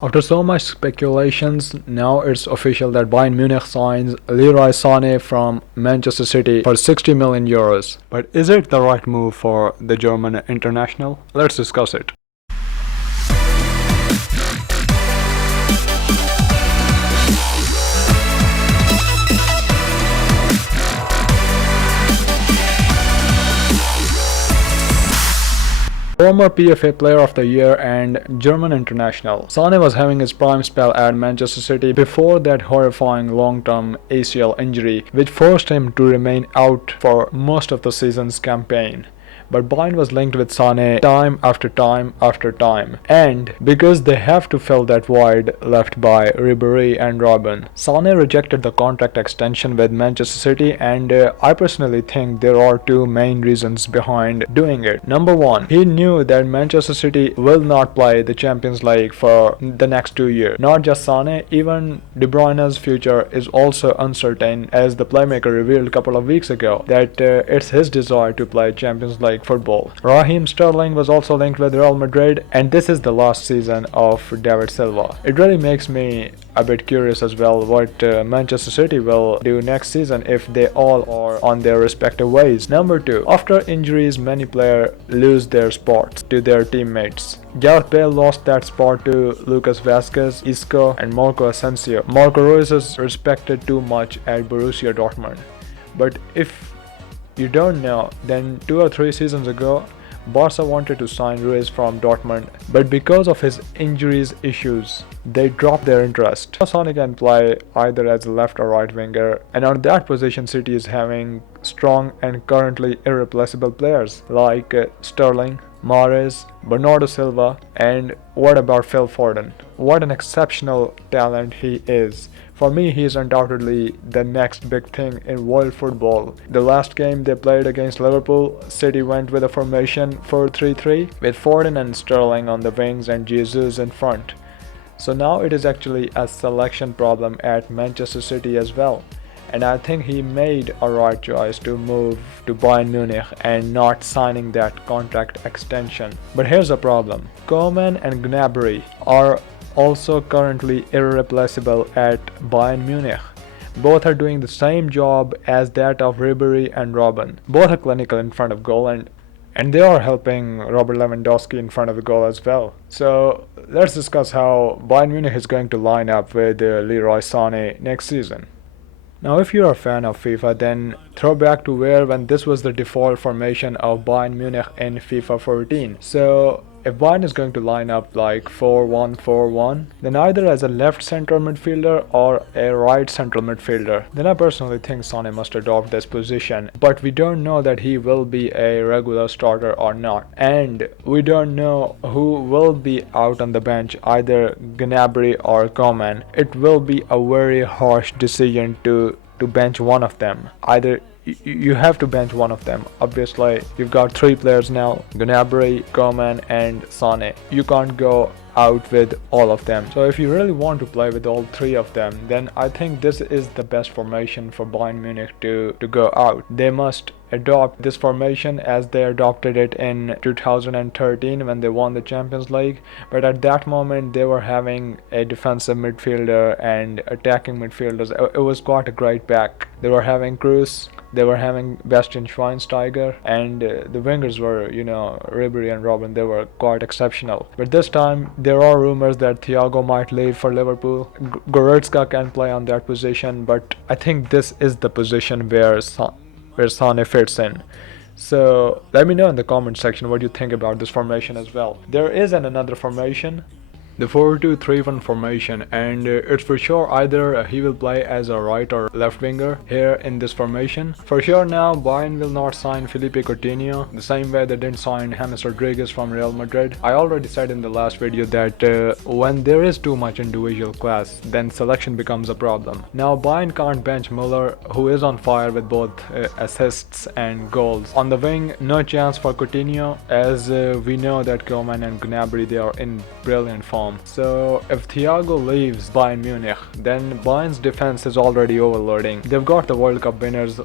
After so much speculations, now it's official that Bayern Munich signs Leroy Sane from Manchester City for 60 million euros. But is it the right move for the German international? Let's discuss it. Former PFA Player of the Year and German international, Sané was having his prime spell at Manchester City before that horrifying long-term ACL injury which forced him to remain out for most of the season's campaign. But Bayern was linked with Sané time after time after time, and because they have to fill that void left by Ribery and Robben, Sané rejected the contract extension with Manchester City, and I personally think there are two main reasons behind doing it. Number one, he knew that Manchester City will not play the Champions League for the next 2 years. Not just Sané, even De Bruyne's future is also uncertain, as the playmaker revealed a couple of weeks ago that it's his desire to play Champions League football. Raheem Sterling was also linked with Real Madrid, and this is the last season of David Silva. It really makes me a bit curious as well what Manchester City will do next season if they all are on their respective ways. Number two, after injuries, many players lose their spots to their teammates. Gareth Bale lost that spot to Lucas Vazquez, Isco, and Marco Asensio. Marco Reus is respected too much at Borussia Dortmund. But if you don't know, then 2 or 3 seasons ago, Barca wanted to sign Reus from Dortmund, but because of his injuries issues, they dropped their interest. Sané can play either as a left or right winger, and on that position City is having strong and currently irreplaceable players like Sterling, Mahrez, Bernardo Silva, and what about Phil Foden? What an exceptional talent he is. For me, he is undoubtedly the next big thing in world football. The last game they played against Liverpool, City went with a formation 4-3-3 with Foden and Sterling on the wings and Jesus in front. So now it is actually a selection problem at Manchester City as well. And I think he made a right choice to move to Bayern Munich and not signing that contract extension. But here's the problem. Koeman and Gnabry are also currently irreplaceable at Bayern Munich. Both are doing the same job as that of Ribery and Robben. Both are clinical in front of goal, and they are helping Robert Lewandowski in front of the goal as well. So let's discuss how Bayern Munich is going to line up with Leroy Sane next season. Now if you're a fan of FIFA, then throw back to when this was the default formation of Bayern Munich in FIFA 14. So if Bayern is going to line up like 4-1-4-1, then either as a left central midfielder or a right central midfielder, then I personally think Sané must adopt this position. But we don't know that he will be a regular starter or not. And we don't know who will be out on the bench, either Gnabry or Koeman. It will be a very harsh decision to bench one of them. Either you have to bench one of them. Obviously, you've got 3 players now, Gnabry, Koeman and Sané. You can't go out with all of them. So if you really want to play with all 3 of them, then I think this is the best formation for Bayern Munich to go out. They must adopt this formation as they adopted it in 2013 when they won the Champions League. But at that moment they were having a defensive midfielder and attacking midfielders. It was quite a great pack. They were having Kroos, they were having Bastian Schweinsteiger, and the wingers were, Ribery and Robben. They were quite exceptional. But this time there are rumors that Thiago might leave for Liverpool. Goretzka can play on that position, but I think this is the position where Sané fits in. So let me know in the comment section what you think about this formation as well. There is another formation, the 4-2-3-1 formation, and it's for sure either he will play as a right or left winger here in this formation. For sure now Bayern will not sign Philippe Coutinho the same way they didn't sign James Rodriguez from Real Madrid. I already said in the last video that when there is too much individual class, then selection becomes a problem. Now Bayern can't bench Müller, who is on fire with both assists and goals. On the wing, no chance for Coutinho, as we know that Koeman and Gnabry, they are in brilliant form. form. So if Thiago leaves Bayern Munich, then Bayern's defense is already overloading. They've got the World Cup winners,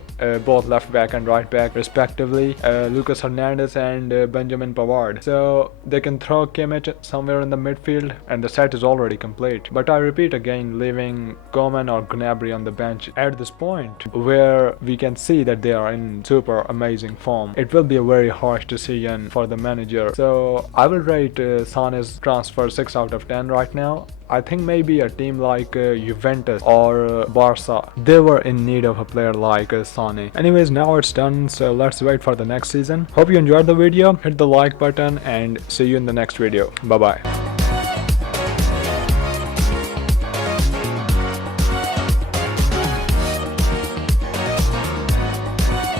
both left back and right back respectively, Lucas Hernandez and Benjamin Pavard. So they can throw Kimmich somewhere in the midfield and the set is already complete. But I repeat again, leaving Coman or Gnabry on the bench at this point, where we can see that they are in super amazing form, it will be a very harsh decision for the manager. So I will rate Sané's transfer 6 out of 10 right now. I think maybe a team like Juventus or Barca, they were in need of a player like Sané. Anyways, now it's done, so let's wait for the next season. Hope you enjoyed the video. Hit the like button and see you in the next video. Bye bye.